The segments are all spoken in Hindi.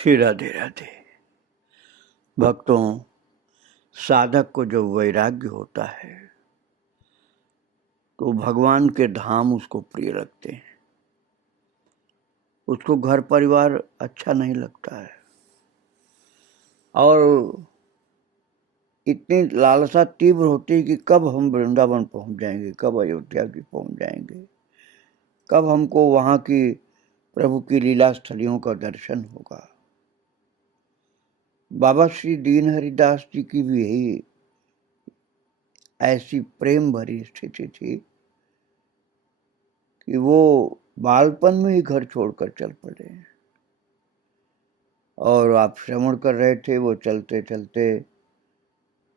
श्री राधे राधे। भक्तों, साधक को जब वैराग्य होता है तो भगवान के धाम उसको प्रिय लगते हैं। उसको घर परिवार अच्छा नहीं लगता है और इतनी लालसा तीव्र होती है कि कब हम वृंदावन पहुंच जाएंगे, कब अयोध्या की पहुंच जाएंगे, कब हमको वहां की प्रभु की लीला स्थलियों का दर्शन होगा। बाबा श्री दीन हरिदास जी की भी यही ऐसी प्रेम भरी स्थिति थी कि वो बालपन में ही घर छोड़कर चल पड़े। और आप श्रवण कर रहे थे, वो चलते चलते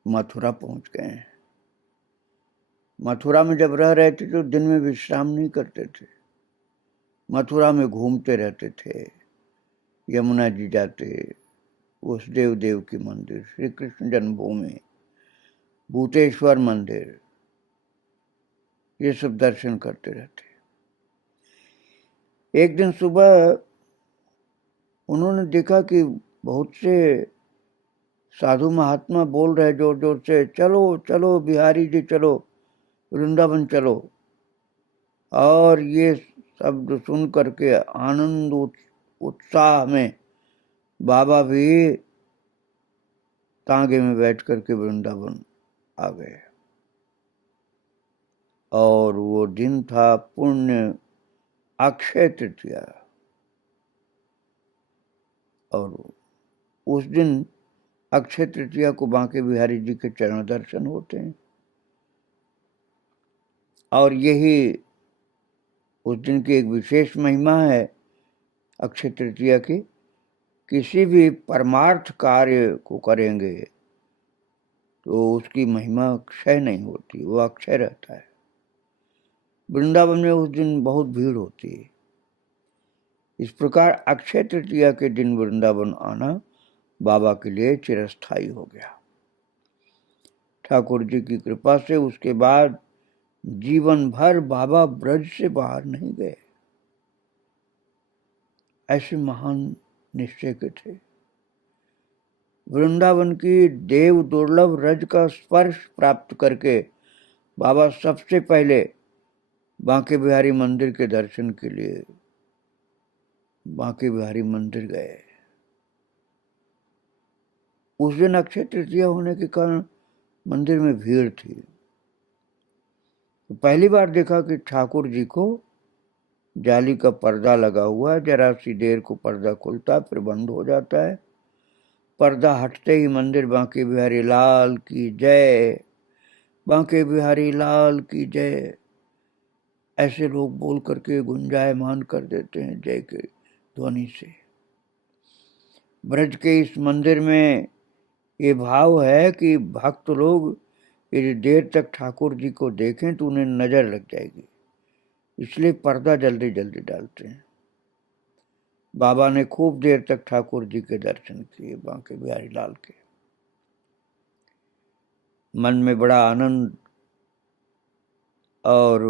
मथुरा पहुंच गए। मथुरा में जब रह रहे थे तो दिन में विश्राम नहीं करते थे, मथुरा में घूमते रहते थे। यमुना जी जाते, वसुदेव देव की मंदिर, श्री कृष्ण जन्मभूमि, भूतेश्वर मंदिर, ये सब दर्शन करते रहते। एक दिन सुबह उन्होंने देखा कि बहुत से साधु महात्मा बोल रहे जोर जोर से, चलो चलो बिहारी जी, चलो वृंदावन चलो। और ये शब्द सुन करके आनंद उत्साह में बाबा भी तांगे में बैठ करके वृंदावन आ गए। और वो दिन था पुण्य अक्षय तृतीया। और उस दिन अक्षय तृतीया को बांके बिहारी जी के चरण दर्शन होते हैं। और यही उस दिन की एक विशेष महिमा है अक्षय तृतीया की। किसी भी परमार्थ कार्य को करेंगे तो उसकी महिमा क्षय नहीं होती, वो अक्षय रहता है। वृंदावन में उस दिन बहुत भीड़ होती है। इस प्रकार अक्षय तृतीया के दिन वृंदावन आना बाबा के लिए चिरस्थायी हो गया। ठाकुर जी की कृपा से उसके बाद जीवन भर बाबा ब्रज से बाहर नहीं गए। ऐसे महान निश्चय के थे। वृंदावन की देव दुर्लभ रज का स्पर्श प्राप्त करके बाबा सबसे पहले बांके बिहारी मंदिर के दर्शन के लिए बांके बिहारी मंदिर गए। उस दिन अक्षय तृतीया होने के कारण मंदिर में भीड़ थी। तो पहली बार देखा कि ठाकुर जी को जाली का पर्दा लगा हुआ है। जरा सी देर को पर्दा खुलता, फिर बंद हो जाता है। पर्दा हटते ही मंदिर बांके बिहारी लाल की जय, बांके बिहारी लाल की जय, ऐसे लोग बोल करके गुंजायमान कर देते हैं जय के ध्वनि से। ब्रज के इस मंदिर में ये भाव है कि भक्त लोग यदि देर तक ठाकुर जी को देखें तो उन्हें नजर लग जाएगी, इसलिए पर्दा जल्दी जल्दी डालते हैं। बाबा ने खूब देर तक ठाकुर जी के दर्शन किए, बांके बिहारी लाल के। मन में बड़ा आनंद और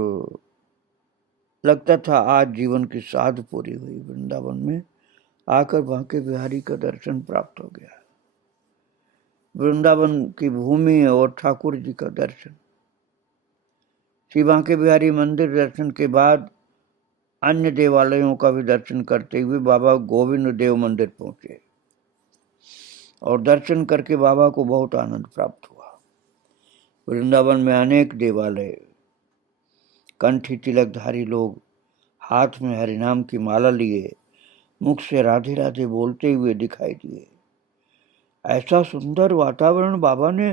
लगता था आज जीवन की साध पूरी हुई। वृंदावन में आकर बांके बिहारी का दर्शन प्राप्त हो गया। वृंदावन की भूमि और ठाकुर जी का दर्शन। श्री बांके बिहारी मंदिर दर्शन के बाद अन्य देवालयों का भी दर्शन करते हुए बाबा गोविंद देव मंदिर पहुंचे और दर्शन करके बाबा को बहुत आनंद प्राप्त हुआ। वृंदावन में अनेक देवालय, कंठी तिलकधारी लोग हाथ में हरिनाम की माला लिए मुख से राधे राधे बोलते हुए दिखाई दिए। ऐसा सुंदर वातावरण बाबा ने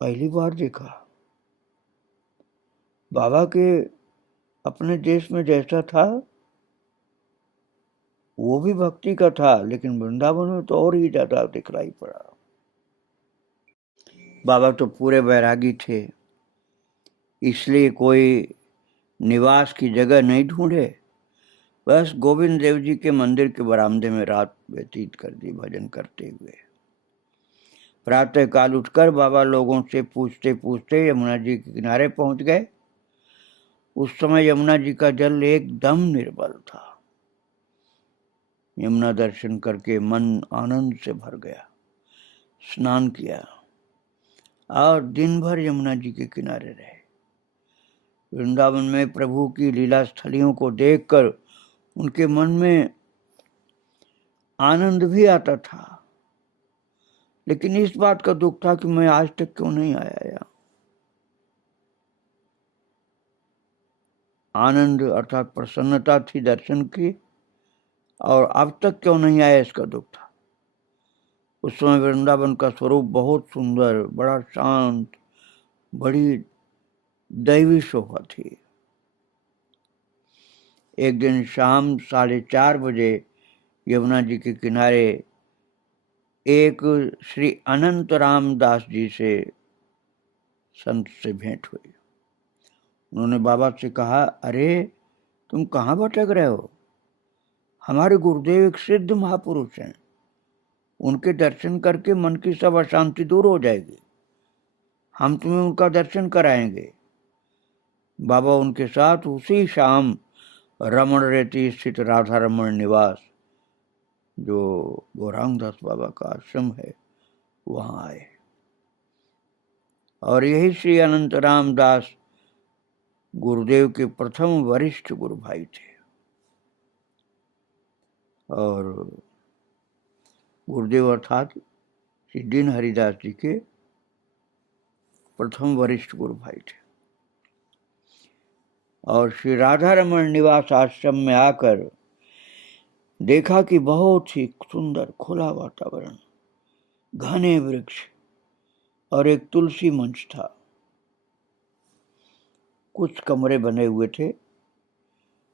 पहली बार देखा। बाबा के अपने देश में जैसा था वो भी भक्ति का था, लेकिन वृंदावन में तो और ही ज्यादा दिखलाई पड़ा। बाबा तो पूरे वैरागी थे, इसलिए कोई निवास की जगह नहीं ढूंढे, बस गोविंद देव जी के मंदिर के बरामदे में रात व्यतीत कर दी भजन करते हुए। प्रातः काल उठकर बाबा लोगों से पूछते पूछते यमुना जी के किनारे पहुंच गए। उस समय यमुना जी का जल एकदम निर्मल था। यमुना दर्शन करके मन आनंद से भर गया। स्नान किया और दिन भर यमुना जी के किनारे रहे। वृंदावन में प्रभु की लीला स्थलियों को देखकर उनके मन में आनंद भी आता था, लेकिन इस बात का दुख था कि मैं आज तक क्यों नहीं आया यहाँ। आनंद अर्थात प्रसन्नता थी दर्शन की, और अब तक क्यों नहीं आया इसका दुख था। उस समय वृंदावन का स्वरूप बहुत सुंदर, बड़ा शांत, बड़ी दैवी शोभा थी। एक दिन शाम 4:30 बजे यमुना जी के किनारे एक श्री अनंत राम दास जी से संत से भेंट हुई। उन्होंने बाबा से कहा, अरे तुम कहाँ भटक रहे हो? हमारे गुरुदेव एक सिद्ध महापुरुष हैं, उनके दर्शन करके मन की सब अशांति दूर हो जाएगी, हम तुम्हें उनका दर्शन कराएंगे। बाबा उनके साथ उसी शाम रमण रेती स्थित राधा रमण निवास, जो गौरांगदास बाबा का आश्रम है, वहां आए। और यही श्री अनंत राम दास गुरुदेव के प्रथम वरिष्ठ गुरु भाई थे, और गुरुदेव अर्थात श्री दीन हरिदास जी के प्रथम वरिष्ठ गुरु भाई थे। और श्री राधा रमण निवास आश्रम में आकर देखा कि बहुत ही सुंदर खुला वातावरण, घने वृक्ष और एक तुलसी मंच था। कुछ कमरे बने हुए थे।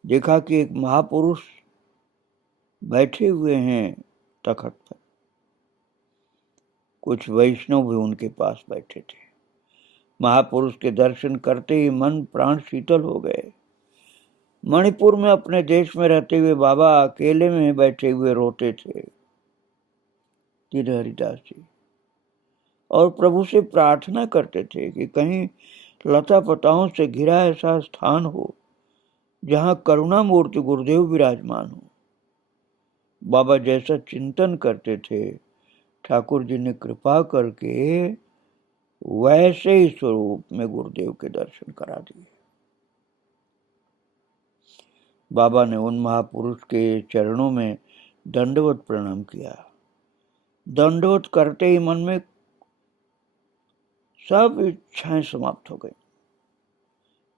देखा कि एक महापुरुष बैठे हुए हैं तखत पर, कुछ वैष्णव भी उनके पास बैठे थे। महापुरुष के दर्शन करते ही मन प्राण शीतल हो गए। मणिपुर में अपने देश में रहते हुए बाबा अकेले में बैठे हुए रोते थे, दीन हरिदास जी, और प्रभु से प्रार्थना करते थे कि कहीं लता पताओं से घिरा ऐसा स्थान हो जहां करुणा मूर्ति गुरुदेव विराजमान हो। बाबा जैसा चिंतन करते थे, ठाकुर जी ने कृपा करके वैसे ही स्वरूप में गुरुदेव के दर्शन करा दिए। बाबा ने उन महापुरुष के चरणों में दंडवत प्रणाम किया। दंडवत करते ही मन में सब इच्छाएं समाप्त हो गई,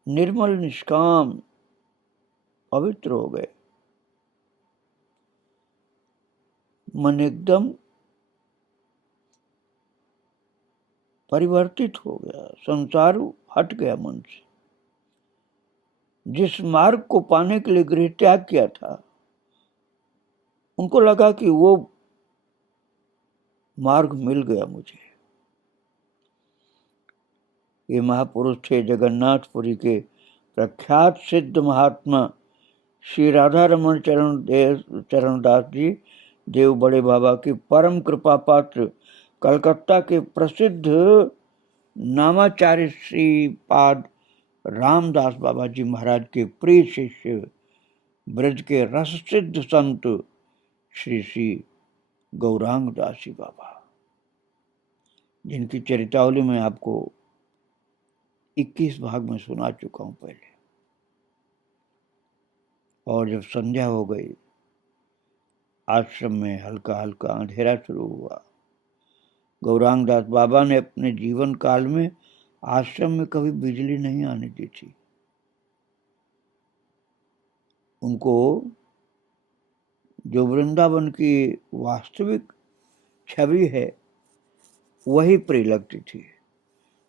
निर्मल निष्काम पवित्र हो गए। मन एकदम परिवर्तित हो गया, संसार हट गया मन से। जिस मार्ग को पाने के लिए गृह त्याग किया था, उनको लगा कि वो मार्ग मिल गया मुझे। ये महापुरुष थे जगन्नाथपुरी के प्रख्यात सिद्ध महात्मा श्री राधा रमण चरणदास जी, देव बड़े बाबा की परम कृपा पात्र, कलकत्ता के प्रसिद्ध नामाचार्य श्री पाद रामदास बाबा जी महाराज के प्रिय शिष्य, ब्रज के रस सिद्ध संत श्री श्री गौरांग दास जी बाबा, जिनकी चरितावली में आपको 21 भाग में सुना चुका हूं पहले। और जब संध्या हो गई, आश्रम में हल्का हल्का अंधेरा शुरू हुआ। गौरांग दास बाबा ने अपने जीवन काल में आश्रम में कभी बिजली नहीं आने दी थी। उनको जो वृंदावन की वास्तविक छवि है वही प्रिय लगती थी।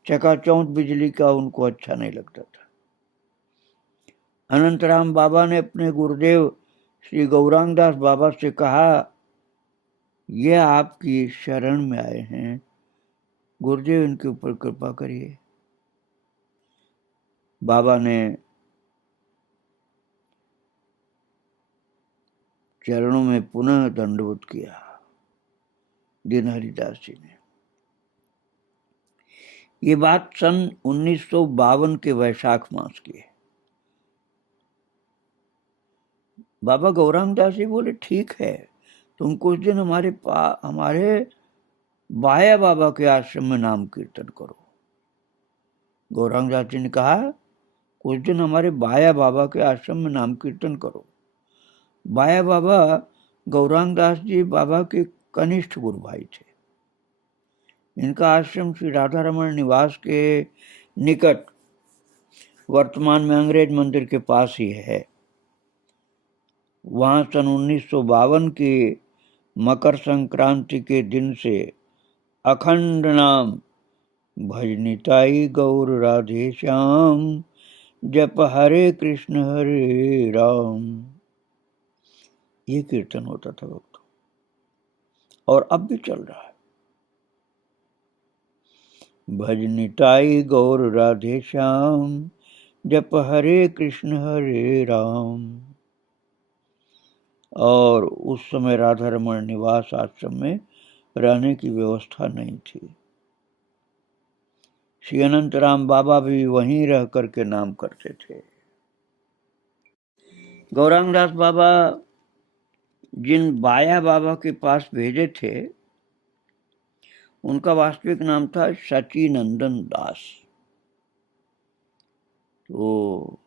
चकाचौंध बिजली का उनको अच्छा नहीं लगता था। अनंतराम बाबा ने अपने गुरुदेव श्री गौरांग दास बाबा से कहा, ये आपकी शरण में आए हैं, गुरुदेव इनके ऊपर कृपा करिए। बाबा ने चरणों में पुनः दंडवत किया, दीन हरिदास जी ने। ये बात सन 1952 के वैशाख मास की है। बाबा गौरांग दास जी बोले ठीक है, तुम कुछ दिन हमारे बाया बाबा के आश्रम में नाम कीर्तन करो। गौरांग दास जी ने कहा कुछ दिन हमारे बाया बाबा के आश्रम में नाम कीर्तन करो। बाया बाबा गौरांग दास जी बाबा के कनिष्ठ गुरु भाई थे। इनका आश्रम श्री राधा रमन निवास के निकट वर्तमान में अंग्रेज मंदिर के पास ही है। वहां सन 1952 के मकर संक्रांति के दिन से अखंड नाम भजनिताई गौर राधे श्याम जप हरे कृष्ण हरे राम, ये कीर्तन होता था वक्त, और अब भी चल रहा है। भजनिताई गौर राधे श्याम जप हरे कृष्ण हरे राम। और उस समय राधा रमन निवास आश्रम में रहने की व्यवस्था नहीं थी। श्री अनंतराम बाबा भी वहीं रह करके नाम करते थे। गौरांग दास बाबा जिन बाया बाबा के पास भेजे थे उनका वास्तविक नाम था सचिनंदन दास। तो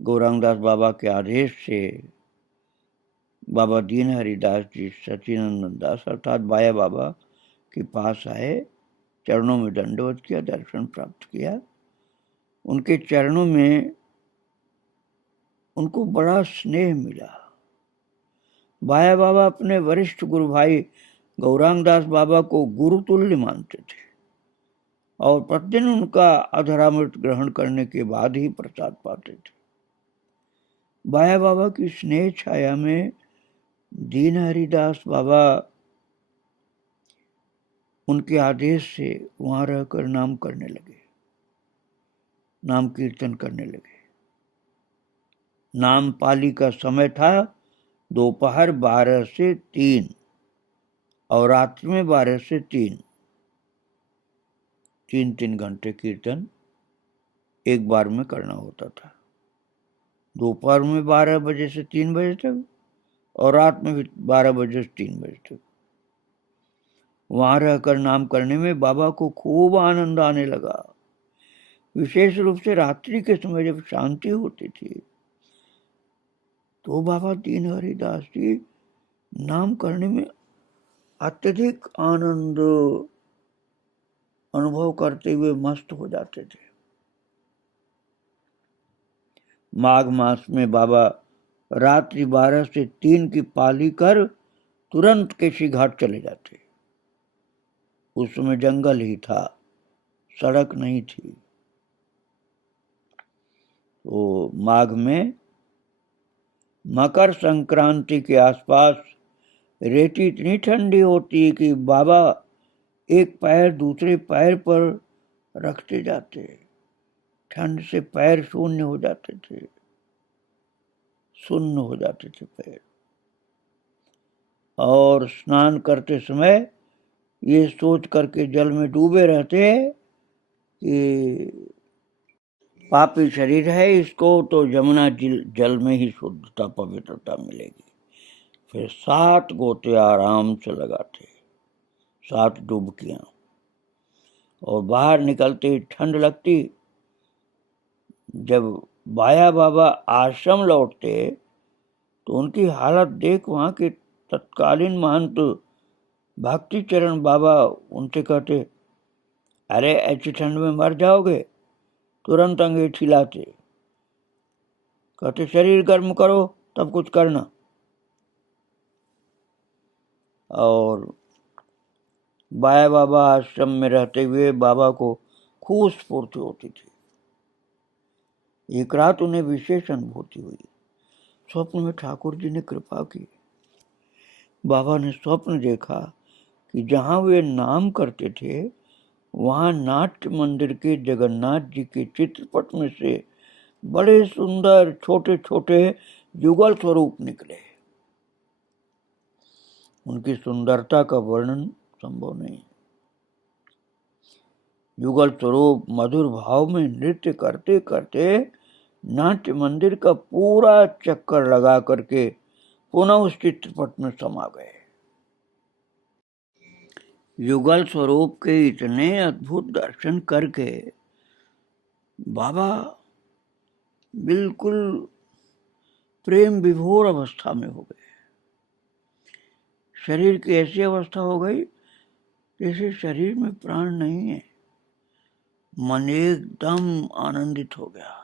गौरांग दास बाबा के आदेश से बाबा दीन हरिदास जी सचिनंदन दास अर्थात बाया बाबा के पास आए, चरणों में दंडवत किया, दर्शन प्राप्त किया। उनके चरणों में उनको बड़ा स्नेह मिला। बाया बाबा अपने वरिष्ठ गुरु भाई गौरांग दास बाबा को गुरु तुल्य मानते थे और प्रतिदिन उनका अधरामृत ग्रहण करने के बाद ही प्रसाद पाते थे। बाया बाबा की स्नेह छाया में दीन हरिदास बाबा उनके आदेश से वहां रहकर नाम करने लगे, नाम कीर्तन करने लगे। नाम पाली का समय था दोपहर 12 से 3 और रात्रि में 12 से 3, 3 घंटे कीर्तन एक बार में करना होता था। दोपहर में 12 बजे से 3 बजे तक और रात में भी 12 बजे से 3 बजे तक। वहां रहकर नाम करने में बाबा को खूब आनंद आने लगा। विशेष रूप से रात्रि के समय जब शांति होती थी तो बाबा दीन हरिदास जी नाम करने में अत्यधिक आनंद अनुभव करते हुए मस्त हो जाते थे। माघ मास में बाबा रात्रि 12 से 3 की पाली कर तुरंत केशी घाट चले जाते। उस समय जंगल ही था, सड़क नहीं थी। तो माघ में मकर संक्रांति के आसपास रेती इतनी ठंडी होती है कि बाबा एक पैर दूसरे पैर पर रखते जाते, ठंड से पैर शून्य हो जाते थे, सुन्न हो जाते थे पैर। और स्नान करते समय ये सोच करके जल में डूबे रहते कि पापी शरीर है, इसको तो यमुना जल में ही शुद्धता पवित्रता मिलेगी। फिर 7 गोते आराम से लगाते, 7 डुबकियां, और बाहर निकलते ही ठंड लगती। जब बाया बाबा आश्रम लौटते तो उनकी हालत देख वहां के तत्कालीन महंत भक्ति चरण बाबा उनसे कहते, अरे ऐसी ठंड में मर जाओगे। तुरंत अंगीठी लाते, कहते शरीर गर्म करो तब कुछ करना। और बाया बाबा आश्रम में रहते हुए बाबा को खूब स्फूर्ति होती थी। एक रात उन्हें विशेष अनुभूति हुई। स्वप्न में ठाकुर जी ने कृपा की। बाबा ने स्वप्न देखा कि जहां वे नाम करते थे वहां नाट्य मंदिर के जगन्नाथ जी के चित्रपट में से बड़े सुंदर छोटे छोटे युगल स्वरूप निकले। उनकी सुंदरता का वर्णन संभव नहीं। युगल स्वरूप मधुर भाव में नृत्य करते करते नाट्य मंदिर का पूरा चक्कर लगा करके पुनः उस चित्रपट में समा गए। युगल स्वरूप के इतने अद्भुत दर्शन करके बाबा बिल्कुल प्रेम विभोर अवस्था में हो गए। शरीर की ऐसी अवस्था हो गई जैसे शरीर में प्राण नहीं है। मन एकदम आनंदित हो गया।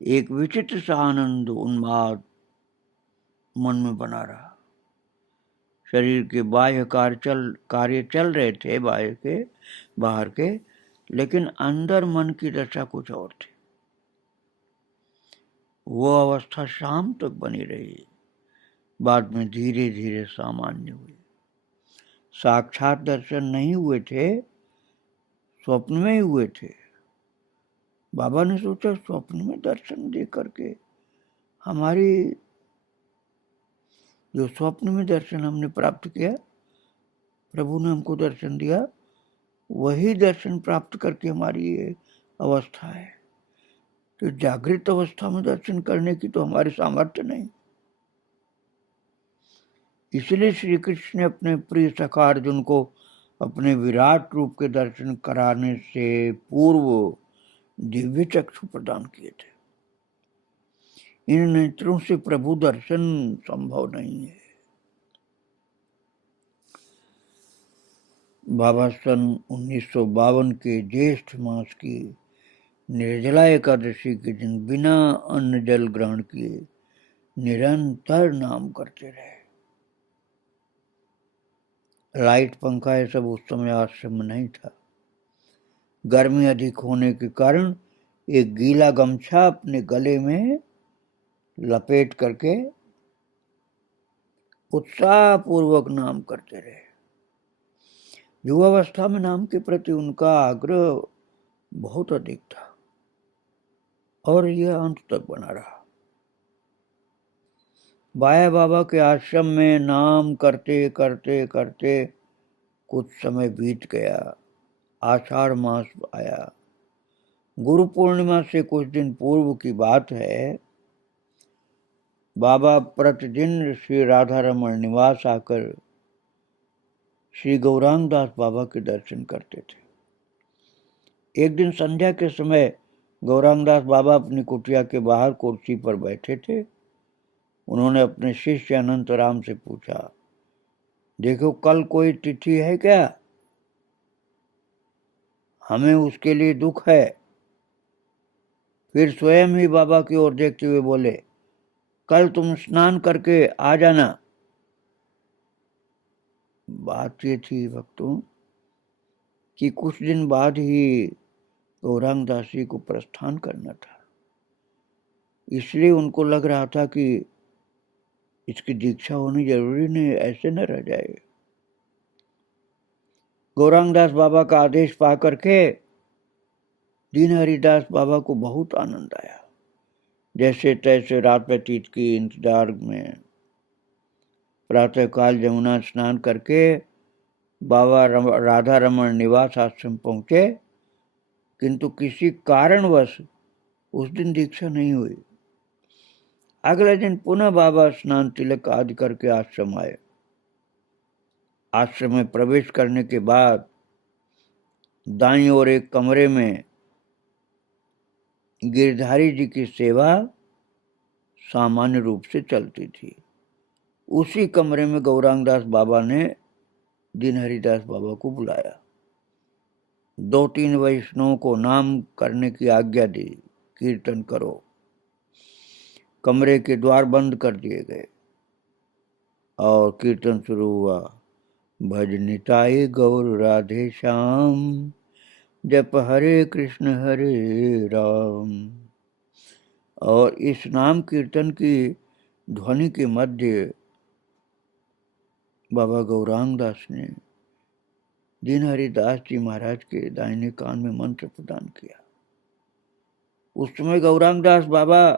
एक विचित्र सा आनंद उन्माद मन में बना रहा। शरीर के बाह्य कार्य चल रहे थे बाहर के, लेकिन अंदर मन की दशा कुछ और थी। वो अवस्था शाम तक बनी रही, बाद में धीरे धीरे सामान्य हुई। साक्षात दर्शन नहीं हुए थे, स्वप्न में ही हुए थे। बाबा ने सोचा स्वप्न में दर्शन दे करके हमारी जो स्वप्न में दर्शन हमने प्राप्त किया, प्रभु ने हमको दर्शन दिया, वही दर्शन प्राप्त करके हमारी ये अवस्था है। तो जागृत अवस्था में दर्शन करने की तो हमारी सामर्थ्य नहीं। इसलिए श्री कृष्ण ने अपने प्रिय सखा अर्जुन को अपने विराट रूप के दर्शन कराने से पूर्व दिव्य चक्षु प्रदान किए थे। इन नेत्रों से प्रभु दर्शन संभव नहीं है। बाबा सन 1952 के ज्येष्ठ मास की निर्जला एकादशी के दिन बिना अन्न जल ग्रहण किए निरंतर नाम करते रहे। लाइट पंखा ये सब उस समय आश्रम में नहीं था। गर्मी अधिक होने के कारण एक गीला गमछा अपने गले में लपेट करके उत्साह पूर्वक नाम करते रहे। युवावस्था में नाम के प्रति उनका आग्रह बहुत अधिक था और यह अंत तक बना रहा। बाया बाबा के आश्रम में नाम करते करते करते कुछ समय बीत गया। आषाढ़ मास आया। गुरु पूर्णिमा से कुछ दिन पूर्व की बात है। बाबा प्रतिदिन श्री राधा रमण निवास आकर श्री गौरांग दास बाबा के दर्शन करते थे। एक दिन संध्या के समय गौरांग दास बाबा अपनी कुटिया के बाहर कुर्सी पर बैठे थे। उन्होंने अपने शिष्य अनंतराम से पूछा, देखो कल कोई तिथि है क्या? हमें उसके लिए दुख है। फिर स्वयं ही बाबा की ओर देखते हुए बोले, कल तुम स्नान करके आ जाना। बात ये थी भक्तों कि कुछ दिन बाद ही गौरांग दास जी को प्रस्थान करना था। इसलिए उनको लग रहा था कि इसकी दीक्षा होनी जरूरी नहीं, ऐसे न रह जाए। गौरांग दास बाबा का आदेश पा करके दीन हरिदास बाबा को बहुत आनंद आया। जैसे तैसे रात व्यतीत की इंतजार में प्रातःकाल यमुना स्नान करके बाबा राधा रमण निवास आश्रम पहुंचे, किंतु किसी कारणवश उस दिन दीक्षा नहीं हुई। अगले दिन पुनः बाबा स्नान तिलक आदि करके आश्रम आए। आश्रम में प्रवेश करने के बाद दाईं ओर एक कमरे में गिरधारी जी की सेवा सामान्य रूप से चलती थी। उसी कमरे में गौरांग दास बाबा ने दीन हरिदास बाबा को बुलाया। 2-3 वैष्णवों को नाम करने की आज्ञा दी, कीर्तन करो। कमरे के द्वार बंद कर दिए गए और कीर्तन शुरू हुआ। भज निताई गौर राधे श्याम, जप हरे कृष्ण हरे राम। और इस नाम कीर्तन की ध्वनि के मध्य बाबा गौरांग दास ने दीन हरिदास जी महाराज के दाहिने कान में मंत्र प्रदान किया। उस समय गौरांग दास बाबा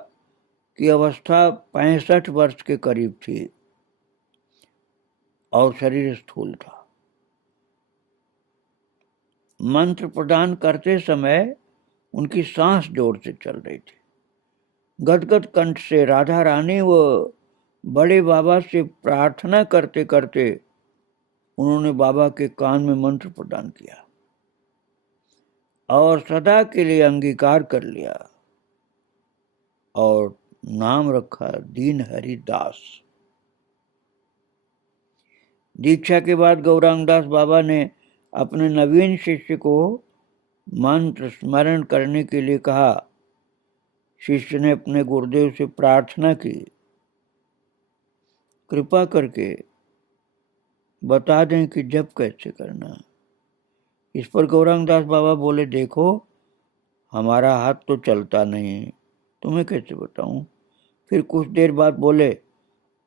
की अवस्था 65 वर्ष के करीब थी और शरीर स्थूल था। मंत्र प्रदान करते समय उनकी सांस जोर से चल रही थी। गदगद कंठ से राधा रानी व बड़े बाबा से प्रार्थना करते करते उन्होंने बाबा के कान में मंत्र प्रदान किया और सदा के लिए अंगीकार कर लिया और नाम रखा दीन हरि दास। दीक्षा के बाद गौरांग दास बाबा ने अपने नवीन शिष्य को मंत्र स्मरण करने के लिए कहा। शिष्य ने अपने गुरुदेव से प्रार्थना की, कृपा करके बता दें कि जप कैसे करना। इस पर गौरांग दास बाबा बोले, देखो हमारा हाथ तो चलता नहीं, तुम्हें कैसे बताऊं। फिर कुछ देर बाद बोले,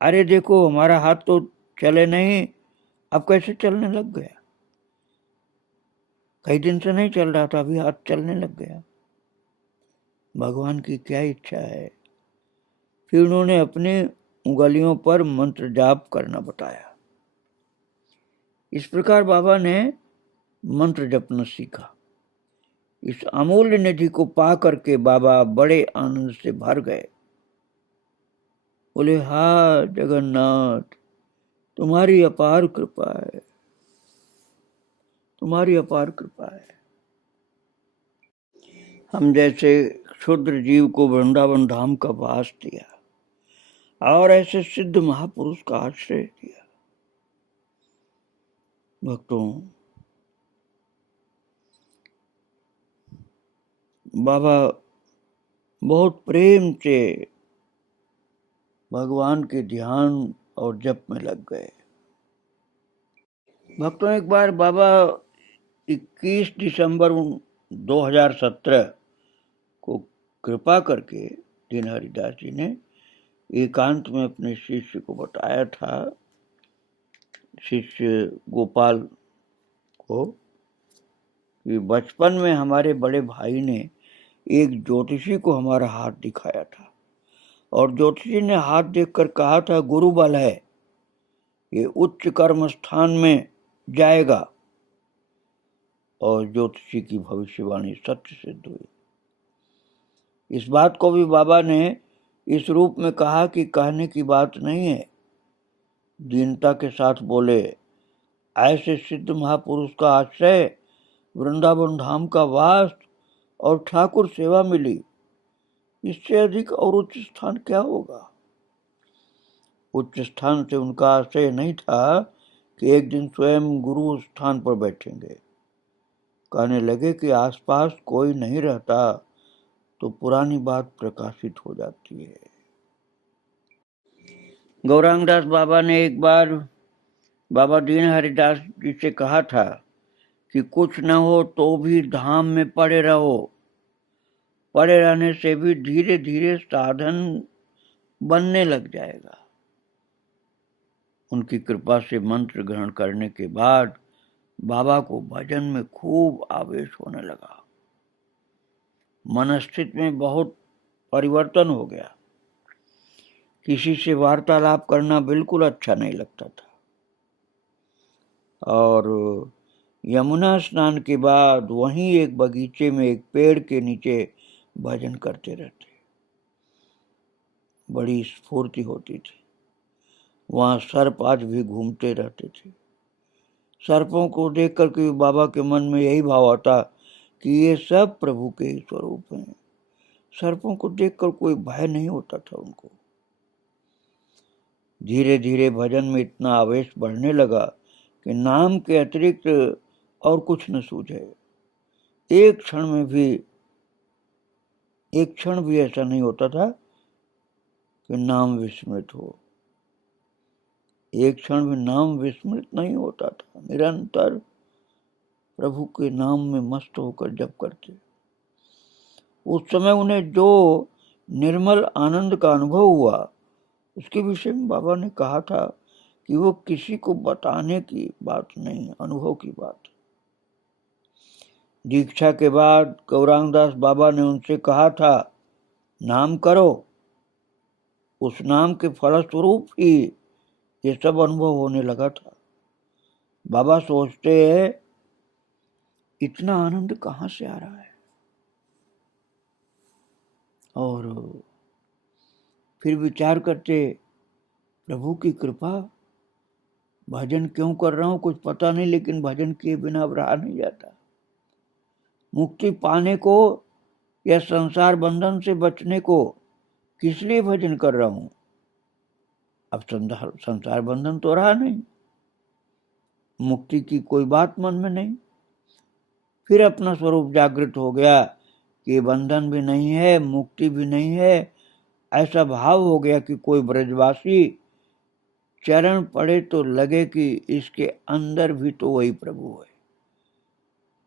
अरे देखो हमारा हाथ तो चले नहीं, अब कैसे चलने लग गया। कई दिन से नहीं चल रहा था, अभी हाथ चलने लग गया। भगवान की क्या इच्छा है। फिर उन्होंने अपनी उंगलियों पर मंत्र जाप करना बताया। इस प्रकार बाबा ने मंत्र जपना सीखा। इस अमूल्य निधि को पा करके बाबा बड़े आनंद से भर गए। बोले, हा जगन्नाथ, तुम्हारी अपार कृपा है, तुम्हारी अपार कृपा है। हम जैसे क्षुद्र जीव को वृंदावन धाम का वास दिया और ऐसे सिद्ध महापुरुष का आश्रय दिया। भक्तों, बाबा बहुत प्रेम से भगवान के ध्यान और जप में लग गए। भक्तों, एक बार बाबा 21 दिसंबर 2017 को कृपा करके दीन हरिदास जी ने एकांत में अपने शिष्य को बताया था, शिष्य गोपाल को, कि बचपन में हमारे बड़े भाई ने एक ज्योतिषी को हमारा हाथ दिखाया था और ज्योतिषी ने हाथ देखकर कहा था, गुरु बल है, ये उच्च कर्म स्थान में जाएगा। और ज्योतिषी की भविष्यवाणी सत्य सिद्ध हुई। इस बात को भी बाबा ने इस रूप में कहा कि कहने की बात नहीं है। दीनता के साथ बोले, ऐसे सिद्ध महापुरुष का आश्रय, वृंदावन धाम का वास और ठाकुर सेवा मिली, इससे अधिक और उच्च स्थान क्या होगा। उच्च स्थान से उनका आशय नहीं था कि एक दिन स्वयं गुरु स्थान पर बैठेंगे। कहने लगे कि आसपास कोई नहीं रहता तो पुरानी बात प्रकाशित हो जाती है। गौरांग दास बाबा ने एक बार बाबा दीन हरिदास जी से कहा था कि कुछ न हो तो भी धाम में पड़े रहो। पड़े रहने से भी धीरे धीरे साधन बनने लग जाएगा। उनकी कृपा से मंत्र ग्रहण करने के बाद बाबा को भजन में खूब आवेश होने लगा। मनस्थिति में बहुत परिवर्तन हो गया। किसी से वार्तालाप करना बिल्कुल अच्छा नहीं लगता था और यमुना स्नान के बाद वहीं एक बगीचे में एक पेड़ के नीचे भजन करते रहते। बड़ी स्फूर्ति होती थी। वहां सर्प आज भी घूमते रहते थे। सर्पों को देख करके बाबा के मन में यही भाव आता कि ये सब प्रभु के ही स्वरूप हैं। सर्पों को देखकर कोई भय नहीं होता था उनको। धीरे धीरे भजन में इतना आवेश बढ़ने लगा कि नाम के अतिरिक्त और कुछ न सूझे। एक क्षण भी ऐसा नहीं होता था कि नाम विस्मृत हो। एक क्षण भी नाम विस्मृत नहीं होता था। निरंतर प्रभु के नाम में मस्त होकर जप करते। उस समय उन्हें जो निर्मल आनंद का अनुभव हुआ, उसके विषय में बाबा ने कहा था कि वो किसी को बताने की बात नहीं, अनुभव की बात। दीक्षा के बाद गौरांग दास बाबा ने उनसे कहा था, नाम करो। उस नाम के फलस्वरूप ही ये सब अनुभव होने लगा था। बाबा सोचते हैं, इतना आनंद कहाँ से आ रहा है। और फिर विचार करते, प्रभु की कृपा, भजन क्यों कर रहा हूं कुछ पता नहीं, लेकिन भजन किए बिना अब रहा नहीं जाता। मुक्ति पाने को या संसार बंधन से बचने को किस लिए भजन कर रहा हूं? अब संसार बंधन तो रहा नहीं, मुक्ति की कोई बात मन में नहीं। फिर अपना स्वरूप जागृत हो गया कि बंधन भी नहीं है, मुक्ति भी नहीं है। ऐसा भाव हो गया कि कोई ब्रजवासी चरण पड़े तो लगे कि इसके अंदर भी तो वही प्रभु है।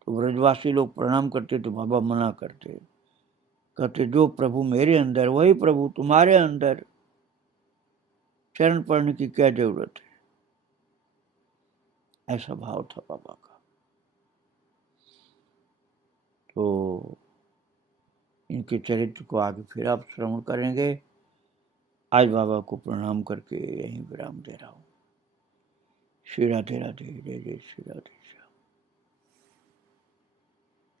तो ब्रजवासी लोग प्रणाम करते तो बाबा मना करते, कहते जो प्रभु मेरे अंदर वही प्रभु तुम्हारे अंदर, चरण पड़ने की क्या जरूरत है। ऐसा भाव था बाबा का। तो इनके चरित्र को आगे फिर आप श्रवण करेंगे। आज बाबा को प्रणाम करके यहीं विराम दे रहा हूँ। श्री राधे राधे, जय जय श्री राधे।